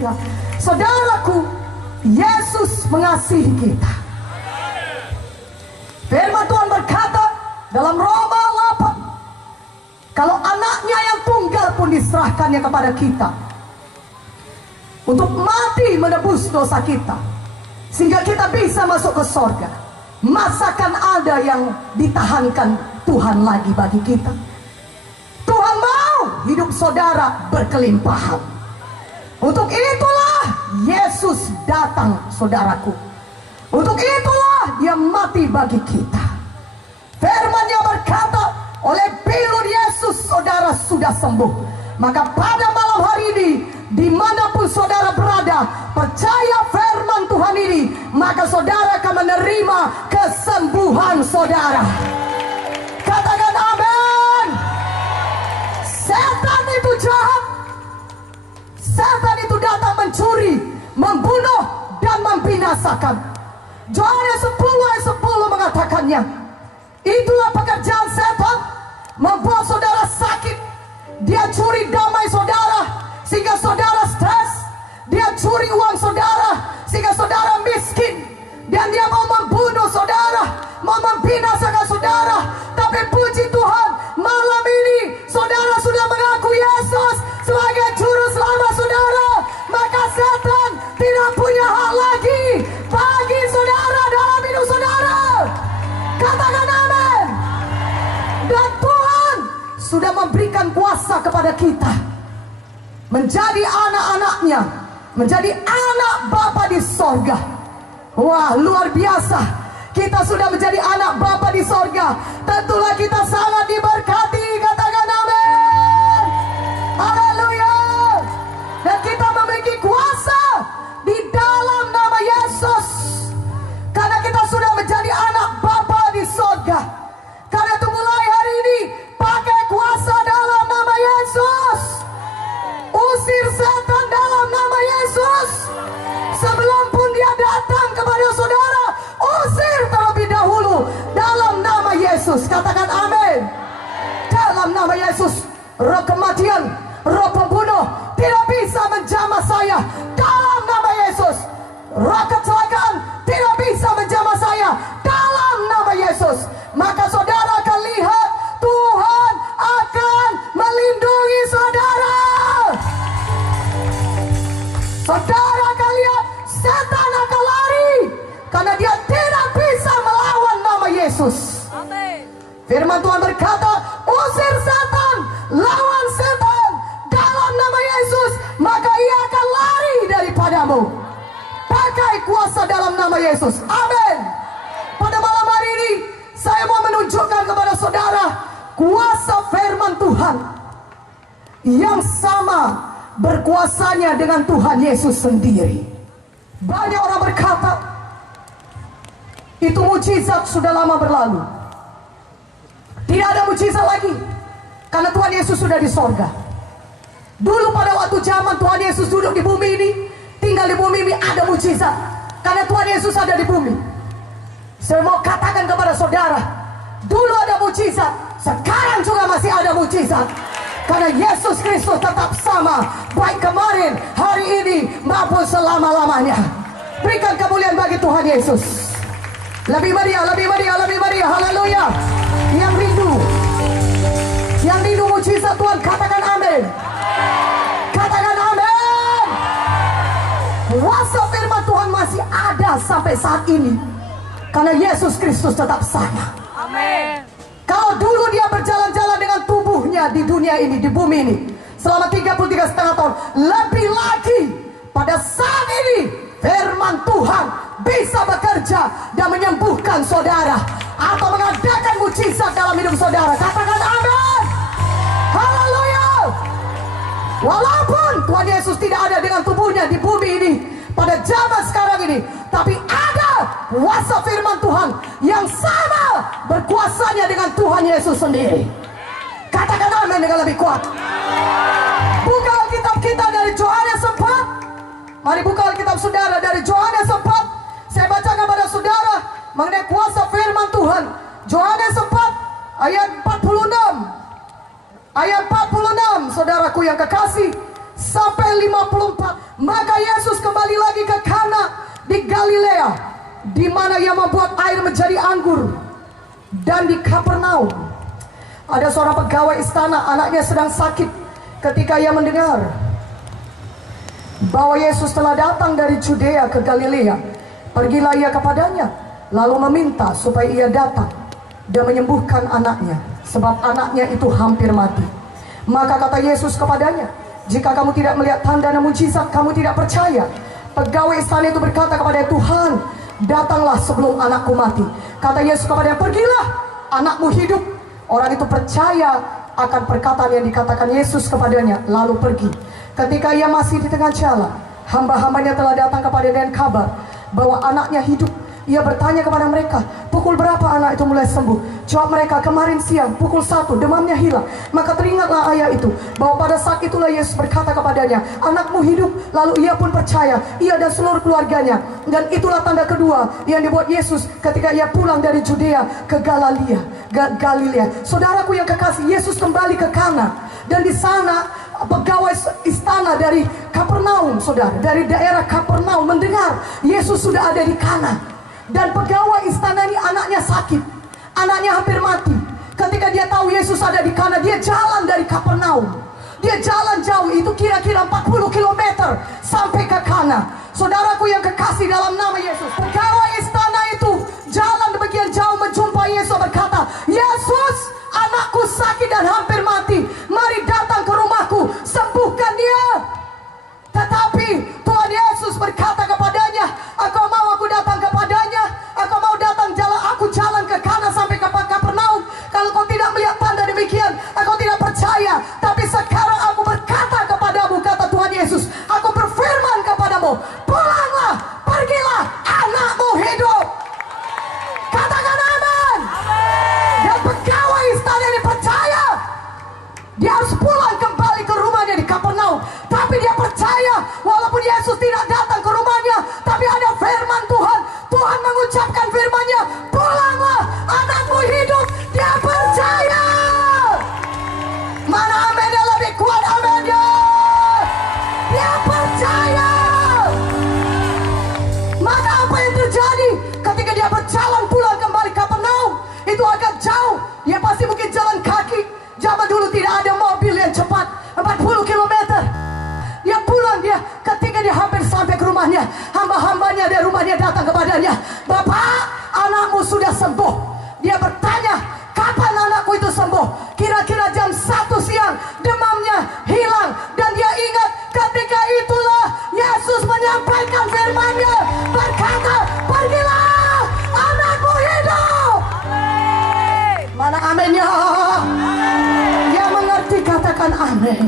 kita. Saudaraku, Yesus mengasihi kita. Firman Tuhan berkata dalam Roma 8, kalau anaknya yang tunggal pun diserahkannya kepada kita untuk mati menebus dosa kita, sehingga kita bisa masuk ke sorga. Masakan ada yang ditahankan Tuhan lagi bagi kita? Tuhan mau hidup saudara berkelimpahan. Untuk itulah Yesus datang, saudaraku. Untuk itulah Dia mati bagi kita. Firman-Nya berkata, oleh bilur Yesus saudara sudah sembuh. Maka pada malam hari ini, dimanapun saudara berada, percaya firman Tuhan ini, maka saudara akan menerima kesembuhan saudara. Katakan amin. Setan itu jahat. Setan itu datang mencuri, membunuh, dan membinasakan. Yohanes 10:10 mengatakannya. Itulah pekerjaan setan, membuat saudara sakit. Dia curi damai saudara sehingga saudara stres. Dia curi uang saudara sehingga saudara miskin. Dan dia mau membunuh saudara, mau membinasakan saudara. Tapi puji Tuhan, malam ini saudara sudah mengaku Yesus sebagai juru selamat saudara. Maka setan tidak punya hak lagi bagi saudara dalam hidup saudara. Katakan amin. Dan Tuhan sudah memberikan kuasa kepada kita menjadi anak-anaknya, menjadi anak Bapa di sorga. Wah, luar biasa. Kita sudah menjadi anak Bapa di sorga. Tentulah kita sangat diberkati. Katakan amin. Haleluya. Dan kita memiliki kuasa di dalam nama Yesus, karena kita sudah menjadi anak Bapa di sorga. Karena itu mulai hari ini, pakai kuasa dalam nama Yesus. Usir setan dalam nama Yesus. Sebelum pun dia datang kepada saudara, usir terlebih dahulu dalam nama Yesus. Katakan amin. Dalam nama Yesus, roh kematian, roh pembunuh tidak bisa menjamah saya. Dalam nama Yesus, roh kecelakaan tidak bisa menjamah saya. Dalam nama Yesus. Maka saudara akan lihat Tuhan akan melindungi saudara. Saudara akan lihat setan akan lari, karena dia tidak bisa melawan nama Yesus. Amin. Firman Tuhan berkata, usir setan, lawan setan dalam nama Yesus, maka ia akan lari daripadamu. Pakai kuasa dalam nama Yesus. Amin. Pada malam hari ini, saya mau menunjukkan kepada saudara kuasa firman Tuhan yang sama berkuasanya dengan Tuhan Yesus sendiri. Banyak orang berkata, itu mujizat sudah lama berlalu. Tidak ada mujizat lagi, karena Tuhan Yesus sudah di sorga. Dulu pada waktu zaman Tuhan Yesus duduk di bumi ini, tinggal di bumi ini, ada mujizat, karena Tuhan Yesus ada di bumi. Saya mau katakan kepada saudara, dulu ada mujizat, sekarang juga masih ada mujizat. Karena Yesus Kristus tetap sama, baik kemarin, hari ini, maupun selama-lamanya. Berikan kemuliaan bagi Tuhan Yesus. Lebih meriah, lebih meriah, lebih meriah. Haleluya. Yang rindu mujizat Tuhan, katakan amin. Katakan amin. Kuasa firman Tuhan masih ada sampai saat ini, karena Yesus Kristus tetap sama. Amin. Kalau dulu dia berjalan-jalan dengan tubuhnya di dunia ini, di bumi ini, selama 33,5 tahun, lebih lagi pada saat ini firman Tuhan bisa bekerja dan menyembuhkan saudara, atau mengadakan mujizat dalam hidup saudara. Katakan amin. Haleluya. Walaupun Tuhan Yesus tidak ada dengan tubuhnya di bumi ini pada zaman sekarang ini, tapi ada kuasa firman Tuhan yang sama berkuasanya dengan Tuhan Yesus sendiri. Katakan amin dengan lebih kuat. Buka Alkitab kita dari Yohanes 4. Mari buka Alkitab saudara dari Yohanes 4. Saya baca kepada saudara mengenai kuasa firman Tuhan. Yohanes 4 ayat 46. Ayat 46, saudaraku yang kekasih, sampai 54. Maka Yesus kembali lagi ke Kana di Galilea, di mana ia membuat air menjadi anggur. Dan di Kapernaum ada seorang pegawai istana, anaknya sedang sakit. Ketika ia mendengar bahwa Yesus telah datang dari Judea ke Galilea, pergilah ia kepadanya, lalu meminta supaya ia datang dan menyembuhkan anaknya, sebab anaknya itu hampir mati. Maka kata Yesus kepadanya, jika kamu tidak melihat tanda dan mujizat, kamu tidak percaya. Pegawai istana itu berkata kepada Tuhan, datanglah sebelum anakku mati. Kata Yesus kepadanya, pergilah, anakmu hidup. Orang itu percaya akan perkataan yang dikatakan Yesus kepadanya, lalu pergi. Ketika ia masih di tengah jalan, hamba-hambanya telah datang kepadanya dengan kabar bahwa anaknya hidup. Ia bertanya kepada mereka, pukul berapa anak itu mulai sembuh? Jawab mereka, kemarin siang pukul 1, demamnya hilang. Maka teringatlah ayah itu bahwa pada saat itulah Yesus berkata kepadanya, anakmu hidup. Lalu ia pun percaya, ia dan seluruh keluarganya. Dan itulah tanda kedua yang dibuat Yesus ketika ia pulang dari Judea ke Galilea. Saudaraku yang kekasih, Yesus kembali ke Kana. Dan di sana pegawai istana dari Kapernaum, saudara, dari daerah Kapernaum mendengar Yesus sudah ada di Kana. Dan pegawai istana ini anaknya sakit, anaknya hampir mati. Ketika dia tahu Yesus ada di Kana, dia jalan dari Kapernaum. Dia jalan jauh, itu kira-kira 40 km sampai ke Kana. Saudaraku yang kekasih dalam nama Yesus, pegawai istana itu jalan demikian jauh menjumpai Yesus, berkata, Yesus, anakku sakit dan hampir mati, mari datang ke rumahku, sembuhkan dia. Tetapi Tuhan Yesus berkata kepadanya, engkau mau aku datang kepadanya? Engkau mau datang aku jalan ke Kana sampai ke Kapernaum? Kalau kau tidak melihat tanda demikian, engkau tidak percaya. Tapi sekarang aku berkata kepadamu, kata Tuhan Yesus, aku berfirman kepadamu, pulanglah, pergilah, anakmu hidup. Katakan amin. Dan pegawai istana ini percaya. Dia harus pulang kembali ke rumahnya di Kapernaum. Tapi dia percaya, walaupun Yesus tidak datang ke rumahnya, tapi ada firman Tuhan. Tuhan mengucapkan firman-Nya, pulanglah, anakmu hidup. Dia percaya. Mana amin yang lebih kuat, aminnya? Dia percaya. Maka apa yang terjadi ketika dia berjalan pulang kembali Kapernaum? Itu agak jauh. Dia pasti mungkin jalan kaki. Zaman dulu tidak ada mobil yang cepat, 40 km. Dia pulang, ketika dia hampir sampai ke rumahnya, hamba-hambanya dari rumahnya datang kepadanya, Bapak, anakmu sudah sembuh. Dia bertanya, kapan anakku itu sembuh? Kira-kira jam 1 siang, demamnya hilang. Dan dia ingat ketika itulah Yesus menyampaikan firman-Nya, berkata, pergilah, anakmu hidup. Mana aminnya? Yang mengerti katakan amin.